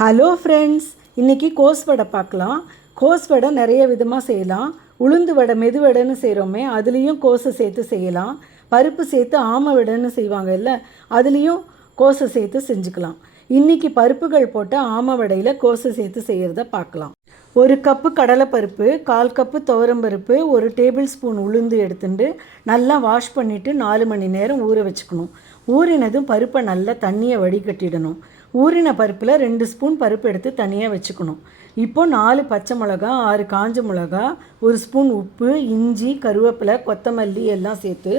Hello friends இன்றைக்கி கோஸ் வடை பார்க்கலாம். கோஸ் வடை நிறைய விதமாக செய்யலாம். உளுந்து வடை மெது வடைன்னு செய்கிறோமே அதுலேயும் கோஸை சேர்த்து செய்யலாம். பருப்பு சேர்த்து ஆமை வடைன்னு செய்வாங்கல்ல அதுலேயும் கோஸை சேர்த்து செஞ்சுக்கலாம். இன்றைக்கி பருப்புகள் போட்ட ஆமை வடையில் கோஸை சேர்த்து செய்கிறத பார்க்கலாம். ஒரு கப்பு கடலைப்பருப்பு கால் கப்பு துவரம்பருப்பு ஒரு டேபிள் ஸ்பூன் உளுந்து எடுத்துட்டு நல்லா வாஷ் பண்ணிவிட்டு நாலு மணி நேரம் ஊற வச்சுக்கணும். ஊறினதும் பருப்பை நல்லா தண்ணியை வடிகட்டிடணும். ஊறின பருப்பில் ரெண்டு ஸ்பூன் பருப்பு எடுத்து தனியாக வச்சுக்கணும். இப்போ நாலு பச்சை மிளகா ஆறு காஞ்ச மிளகா ஒரு ஸ்பூன் உப்பு இஞ்சி கருவேப்பிலை கொத்தமல்லி எல்லாம் சேர்த்து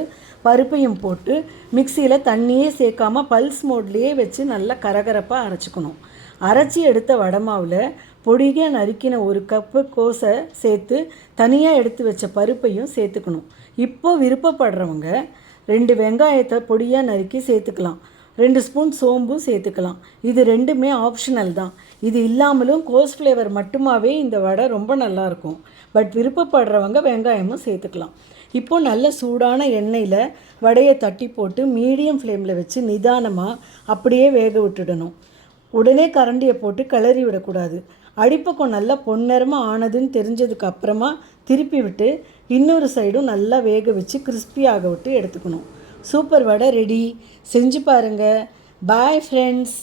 பருப்பையும் போட்டு மிக்சியில் தண்ணியே சேர்க்காம பல்ஸ் மோட்லேயே வச்சு நல்லா கரகரப்பாக அரைச்சிக்கணும். அரைச்சி எடுத்த வடமாவில் பொடிக நறுக்கின ஒரு கப்பு கோசை சேர்த்து தனியாக எடுத்து வச்ச பருப்பையும் சேர்த்துக்கணும். இப்போ விருப்பப்படுறவங்க ரெண்டு வெங்காயத்தை பொடியாக நறுக்கி சேர்த்துக்கலாம். ரெண்டு ஸ்பூன் சோம்பும் சேர்த்துக்கலாம். இது ரெண்டுமே ஆப்ஷனல் தான். இது இல்லாமலும் கோஸ் ஃப்ளேவர் மட்டுமாவே இந்த வடை ரொம்ப நல்லாயிருக்கும் பட் விருப்பப்படுறவங்க வெங்காயமும் சேர்த்துக்கலாம். இப்போ நல்ல சூடான எண்ணெயில் வடையை தட்டி போட்டு மீடியம் ஃப்ளேமில் வச்சு நிதானமாக அப்படியே வேக விட்டுடணும். உடனே கரண்டியை போட்டு கிளறி விடக்கூடாது. அடிப்பக்கம் நல்லா பொன்னிறமாக ஆனதுன்னு தெரிஞ்சதுக்கு அப்புறமா திருப்பி விட்டு இன்னொரு சைடும் நல்லா வேக வச்சு கிறிஸ்பியாக விட்டு எடுத்துக்கணும். சூப்பர் வடை ரெடி செஞ்சு பாருங்கள் பாய் ஃப்ரெண்ட்ஸ்